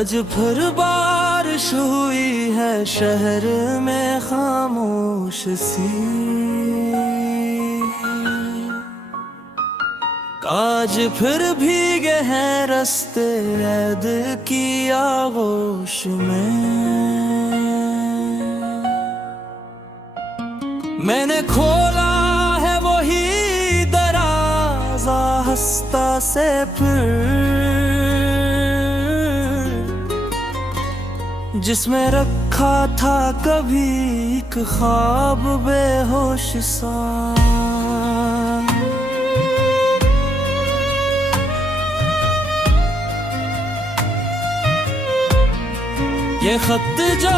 आज फिर बारिश हुई है शहर में खामोश सी। आज फिर भीगे हैं रास्ते ऐद की आगोश में। मैंने खोला है वही दराजा हंसता से फिर, जिसमें रखा था कभी एक ख्वाब बेहोश सा। ये खत जो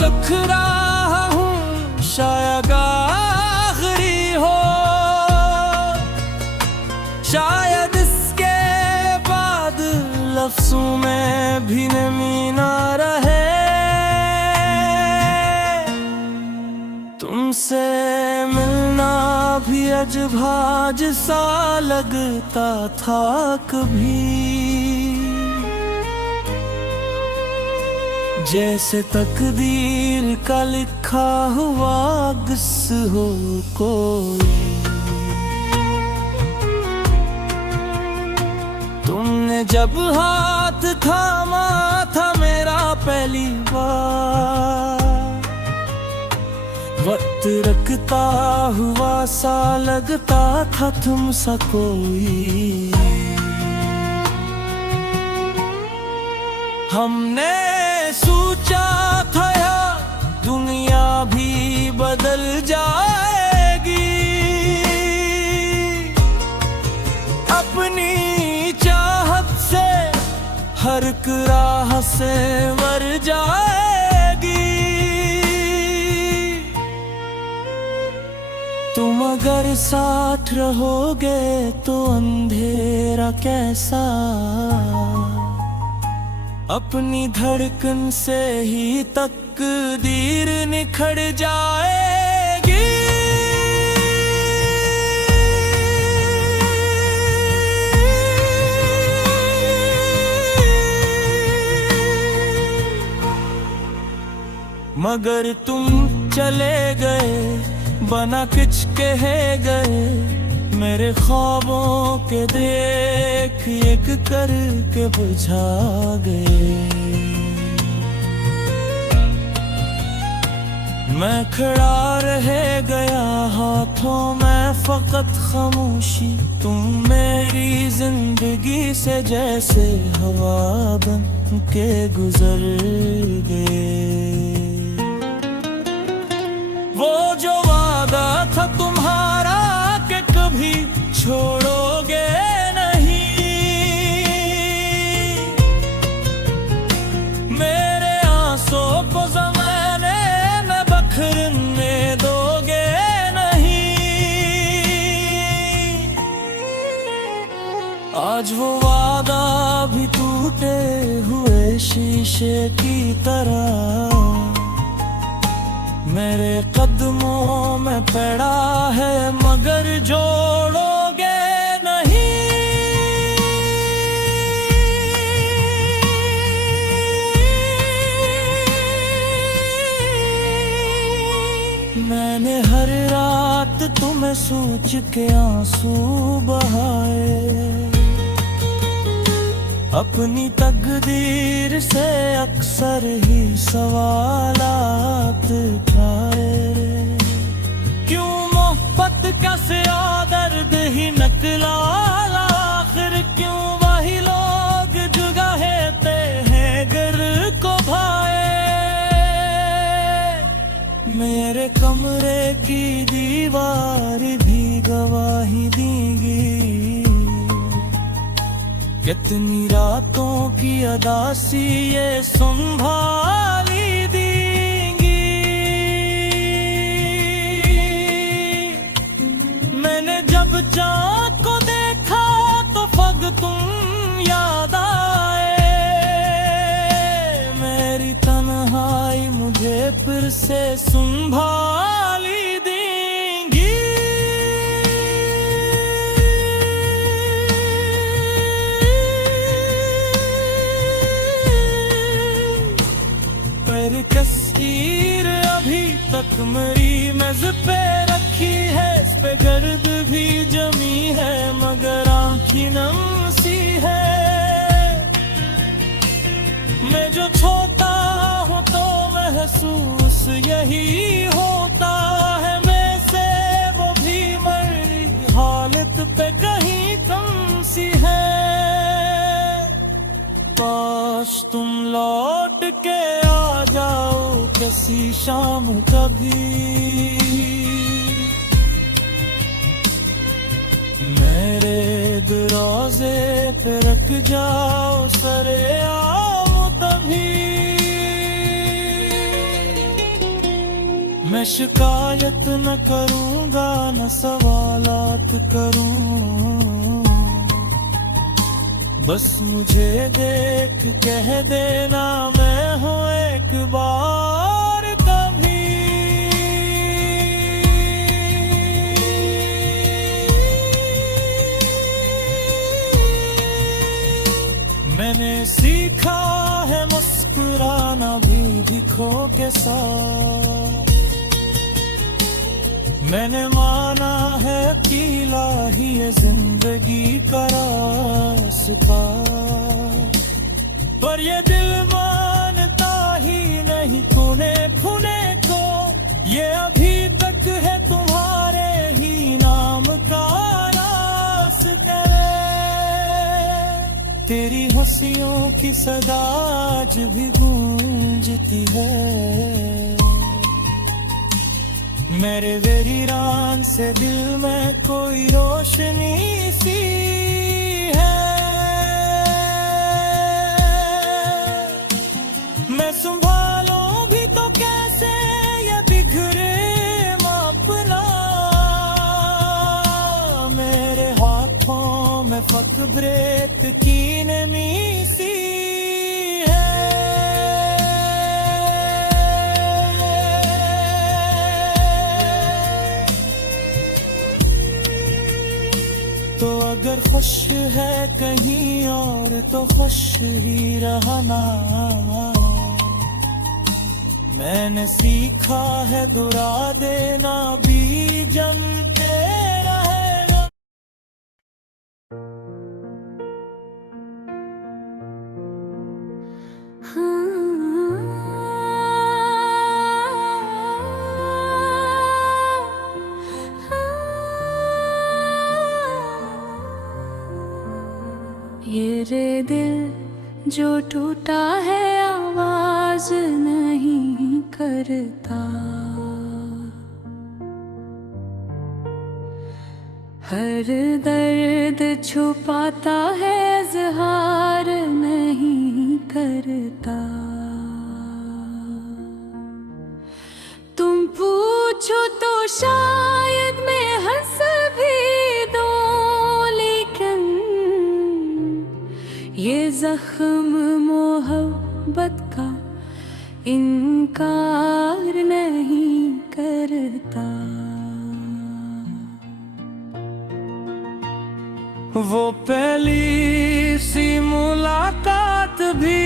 लिख रहा हूँ शायद आखिरी हो, शायद इसके बाद लफ्जों में भी नमी ना रहे। तुमसे मिलना भी अजभाज सा लगता था कभी, जैसे तकदीर का लिखा हुआ किस्सा हो कोई। तुमने जब हाथ थामा था मेरा पहली बार, वक्त रखता हुआ सा लगता था तुम सा कोई। हमने सोचा था यार दुनिया भी बदल जाएगी, अपनी चाहत से हर एक राह से मर जाएगी। तुम अगर साथ रहोगे तो अंधेरा कैसा अपनी धड़कन से ही तकदीर निखर जाएगी। मगर तुम चले गए बना कुछ कहे गए, मेरे ख्वाबों के देख एक करके बुझा गए। मैं खड़ा रह गया हाथों में फकत खामोशी, तुम मेरी जिंदगी से जैसे हवा बन के गुजर गए। वो जो वादा था तुम्हारा कि कभी छोड़ोगे नहीं, मेरे आंसू को ज़माने में बखरने दोगे नहीं। आज वो वादा भी टूटे हुए शीशे की तरह मेरे कदमों में पड़ा है, मगर जोड़ोगे नहीं। मैंने हर रात तुम्हें सोच के आंसू बहाए, अपनी तकदीर से अक्सर ही सवालात उठाए। क्यों मोहब्बत का सिया दर्द ही नकला, आखिर क्यों वही लोग जुगाहेते हैं घर को भाए। मेरे कमरे की दीवार भी गवाही देंगी, कितनी रातों की अदासी ये संभाली देंगी। मैंने जब चाँद को देखा तो फग तुम याद आए, मेरी तन्हाई मुझे फिर से संभाली देंगी। यकीनन सी है। मैं जो छोटा हूँ तो महसूस यही होता है, मैं से वो भी मेरी हालत पे कहीं कम सी है। काश तुम लौट के आ जाओ किसी शाम कभी, मेरे दरवाजे पे रख जाओ सरे आओ तभी। मैं शिकायत न करूँगा न सवालात करूँ, बस मुझे देख कह देना मैं हूँ एक बार कभी। मैंने सीखा है मुस्कुराना भी खो के साथ, मैंने माना है अकेला ही ये जिंदगी का रास्ता, पर ये दिल मानता ही नहीं खूने खूने को, ये अभी तक है तुम्हारे ही नाम का रास्ता। तेरी हंसियों की सदा आज भी गूंजती है, मेरे वीरान से दिल में कोई रोशनी सी है। मैं संभालूं भी तो कैसे ये बिखरे अपना, मेरे हाथों में फकब्रेत की नमी सी है। तो अगर खुश है कहीं और तो खुश ही रहना, मैंने सीखा है दुरा देना भी जमते रहना। ये रे दिल जो टूटा है आवाज नहीं करता, हर दर्द छुपाता है इज़हार नहीं करता। तुम पूछो तो शायद मैं हंस भी दूं, लेकिन ये जख्म मोहब्बत का इनकार नहीं करता। वो पहली सी मुलाकात भी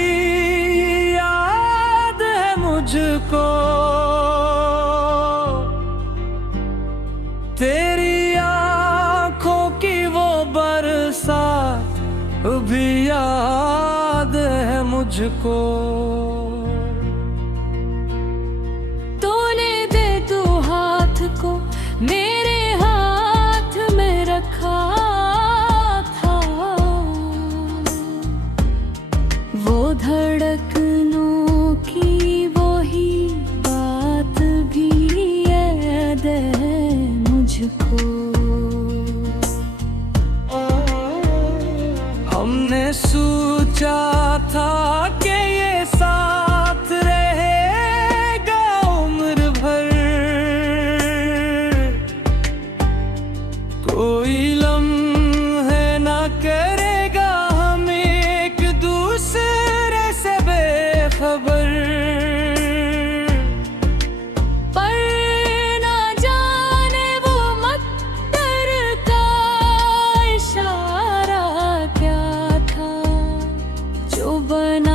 याद है मुझको, तेरी आंखों की वो बरसात भी याद है मुझको। तूने दे तू हाथ को मेरे हाथ में रखा था, वो धड़कनों की वही बात भी याद है मुझको। हमने सोचा था कि ये साथ रहेगा उम्र भर, कोई लम्हे ना करेगा हम एक दूसरे से बेखबर। पर ना जाने वो मत्तर का इशारा क्या था, जो बना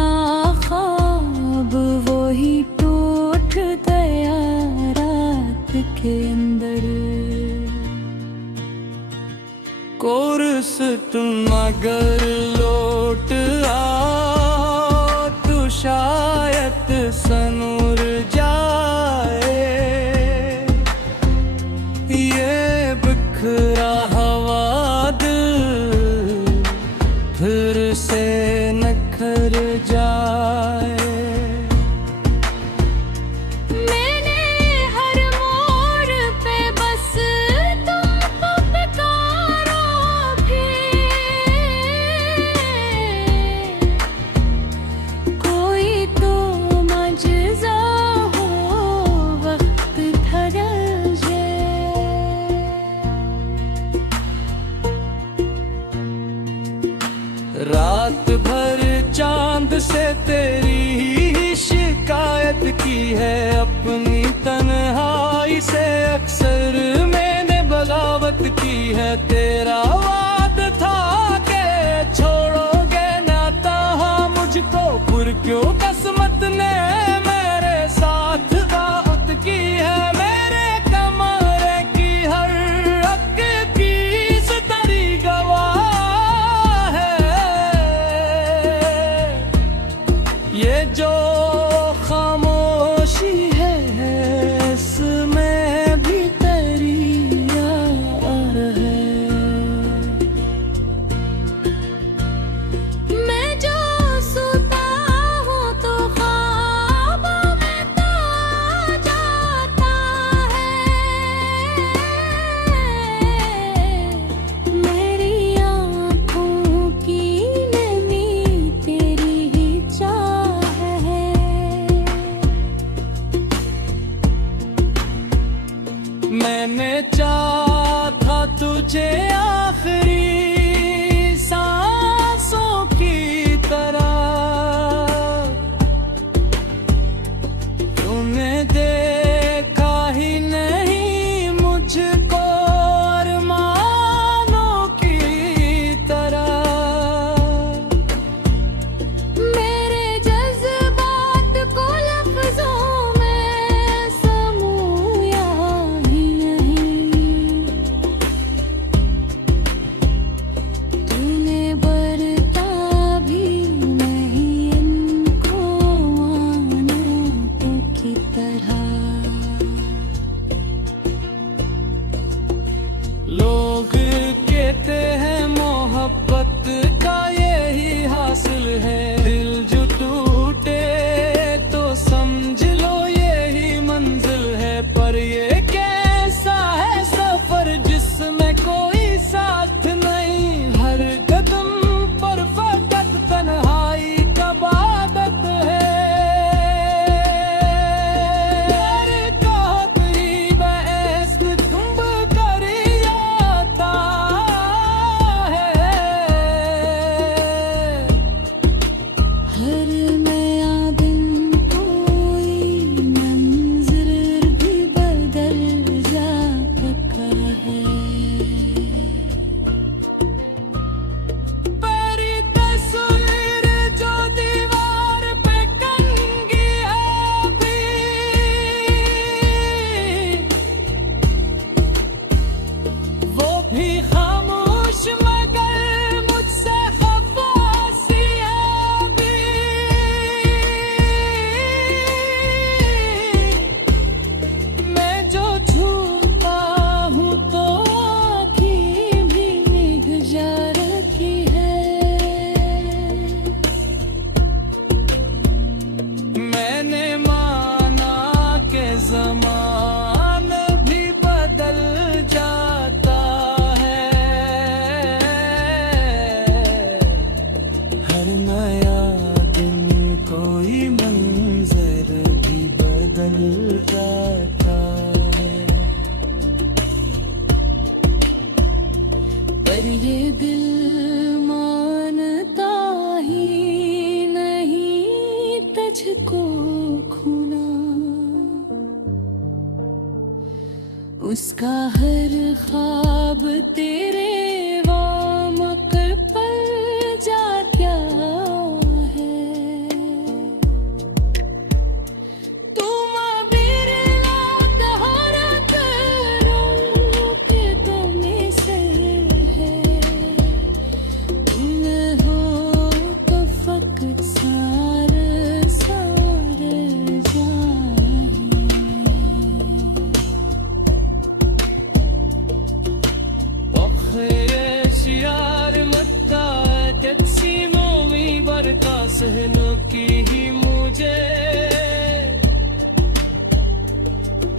कोरस तुम अगर लौट आओ तो शायद सनूर जाए। ये बिखरा हवा दिल फिर से नखर जाए। मैंने हर मोड़ पे बस तुमको पुकारा फिर कोई तो मजज़ा हो वक्त ठहर जाए। रात भर चांद से तेरी ही शिकायत की है, अपनी तन्हाई से अक्सर मैंने बगावत की है। तेरा वाद था के छोड़ोगे नाता मुझको, पर क्यों किस्मत ने मेरे साथ दावत की है। मेरे कमरे की हर रग की सतरी गवाह है। ये जो खामोशी है इसमें भी तेरी यार है। मैं जो सोता हूँ तो ख्वाबों में तो आ जाता है। मेरी आँखों की नमी तेरी ही चाह है। मैंने चाहा था तुझे आखिरी सांसों की तरह, तूने देखा ही नहीं मुझको अरमानों की तरह। मेरे जज्बात को लफ्जों में समूया ही नहीं। तूने बरता भी नहीं इनको अमानतों की तरह। लोग कहते हैं मोहब्बत का यही हासिल है, दिल जो टूटे तो समझ लो यही मंजिल है। पर ये कैसा है सफर जिसमें कोई साथ नहीं, हर कदम पर फकत तन्हाई का आदत है। यार का करीब ऐसे तुम कर आता है। हर नया दिन कोई मंजर भी बदल जाता है। तेरी तस्वीर जो दीवार पे टंगी है अभी, वो भी खामोश मगर मुझसे खफासी है अभी। मैं जो छूता हूँ तो आँखें भी निग जाती है। मैंने माना के ज़मान भी बदल जाता है। हर नया दिन कोई मंजर भी बदल जाता है। पर ये दिल मानता ही नहीं तुझको खुना। उसका हर ख्वाब तेरे वामक पर जा क्या है। तुम बिरला कहो पर का सहनो की ही मुझे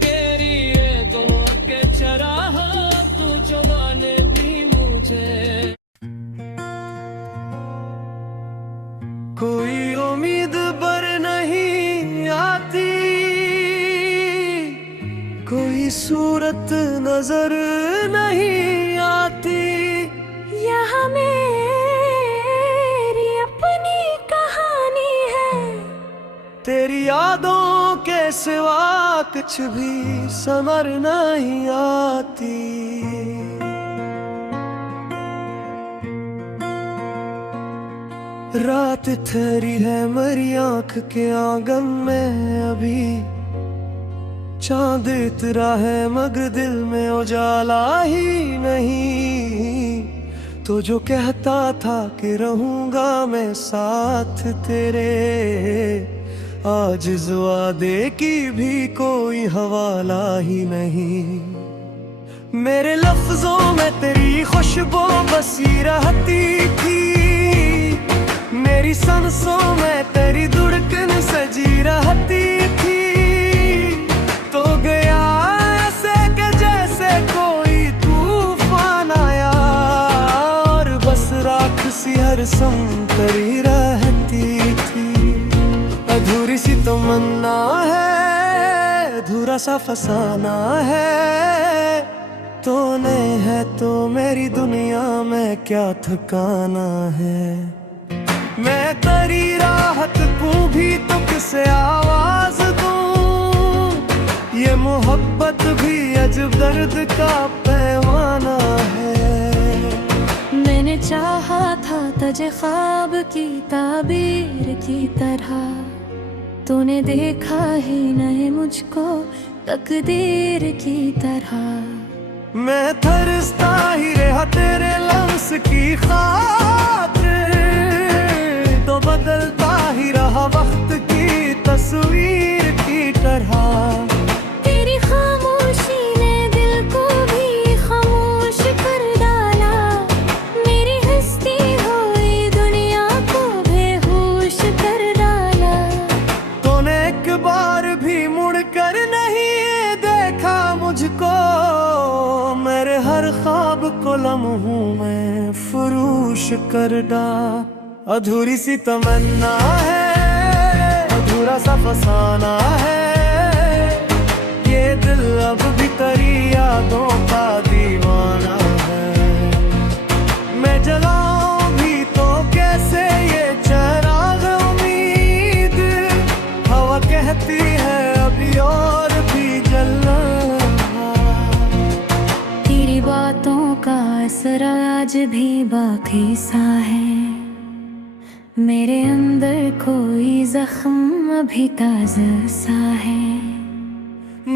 तेरी ये दो के चराह तू जगाने भी मुझे। कोई उम्मीद बर नहीं आती, कोई सूरत नजर नहीं आती, यहाँ मेरी अपनी कहानी है। तेरी यादों के सिवा कुछ भी समझ नहीं आती। रात ठहरी है मेरी आंख के आंगन में अभी, चांद इतरा है मगर दिल में उजाला ही नहीं। तो जो कहता था कि रहूंगा मैं साथ तेरे, आज इस वादे की भी कोई हवाला ही नहीं। मेरे लफ्जों में तेरी खुशबू बसी रहती थी, मेरी सांसों में तेरी धड़कन सजी रहती थी। तो गया ऐसे कि जैसे कोई तूफान आया, और बस राख सी हर संतरी रहती थी। अधूरी सी तमन्ना है, अधूरा सा फसाना है, तूने है तो मेरी दुनिया में क्या ठिकाना है। मैं तेरी राहत को भी तो किसे आवाज दूं, ये मोहब्बत भी अजब दर्द का पैमाना है। मैंने चाहा था तुझे ख्वाब की ताबीर की तरह, तूने देखा ही नहीं मुझको तकदीर की तरह। मैं तरसता ही रहा तेरे लम्स की खातिर, तो बदलता ही रहा वक्त की तस्वीर की तरह। तेरी खामोशी ने दिल को भी खामोश कर डाला, मेरी हस्ती हुई दुनिया को बेहोश कर डाला। तूने एक बार भी मुड़ कर नहीं देखा मुझको, मेरे हर ख्वाब को लम्हों में फरोश कर डाला। अधूरी सी तमन्ना है, अधूरा सा फसाना है, ये दिल अब भी तेरी यादों का दीवाना है। मैं जलाऊं भी तो कैसे ये चिराग उम्मीद, हवा कहती है अभी और भी जलना। तेरी बातों का असर आज भी बाकी सा है, मेरे अंदर कोई जख्म अभी ताजा सा है।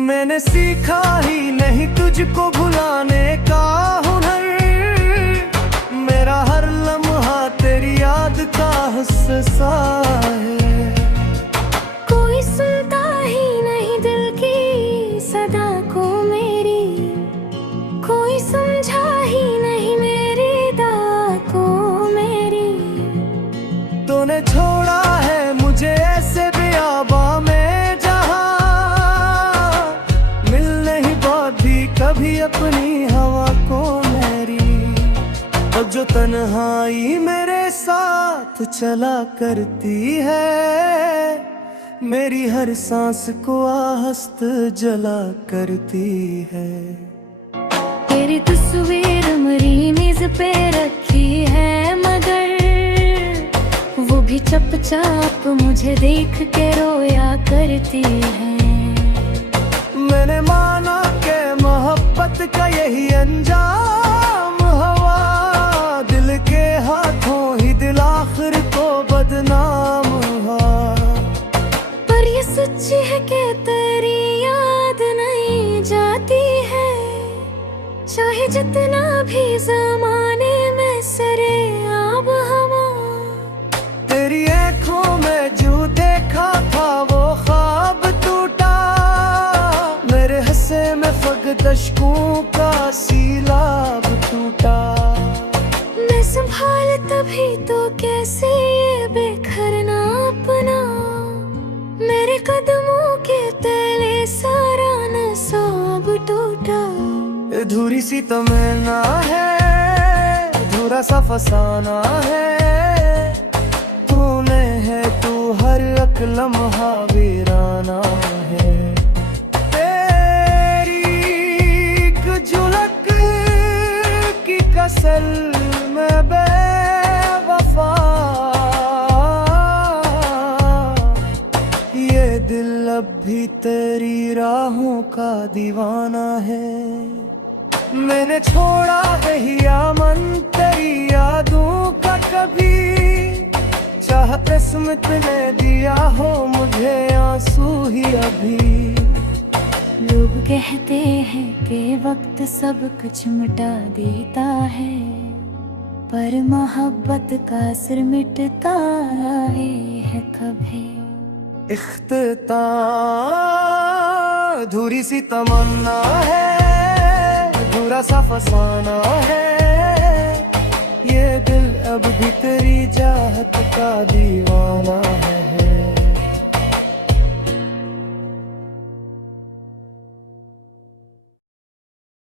मैंने सीखा ही नहीं तुझको भुलाने का हुनर, मेरा हर लम्हा तेरी याद का हिस्सा है। कोई सुनता ही नहीं दिल की सदा को मेरी, कोई समझा ही नहीं मेरी दाद को मेरी। तूने छोड़ा है मुझे ऐसे बियाबा में जहां मिल नहीं पाती कभी अपनी हवा को मेरी। और जो तन्हाई मेरे साथ चला करती है, मेरी हर सांस को आहस्त जला करती है। तेरी तस्वीर मेरी मेज पे रखी है, मगर वो भी चुपचाप मुझे देख के रोया करती है। मैंने माना कि मोहब्बत का यही अंजाम हुआ, दिल के हाथों ही दिल आखिर को बदनाम हुआ। पर ये सच्ची है कि तेरी याद नहीं जाती है, चाहे जितना भी जमाने में सरे आब हवा। तेरी आँखों में जो देखा था वो ख्वाब टूटा, मेरे हंसे में फगदश्कों का सीलाब टूटा। मैं संभाल तभी तो कैसे ये अधूरी सी तमन्ना है, अधूरा सा फसाना है, तूने है तू हर एक लम्हा वीराना है। तेरी एक झलक की कसर में बेवफा, ये दिल अब भी तेरी राहों का दीवाना है। मैंने छोड़ा है मन तेरी यादों का कभी, चाह किस्मत ने दिया हो मुझे आंसू ही अभी। लोग कहते हैं कि वक्त सब कुछ मिटा देता है, पर मोहब्बत का सिर मिटता है कभी। इख्तिताम अधूरी सी तमन्ना है, अधूरा सा फसाना है, ये दिल अब भी तेरी चाहत का दीवाना है।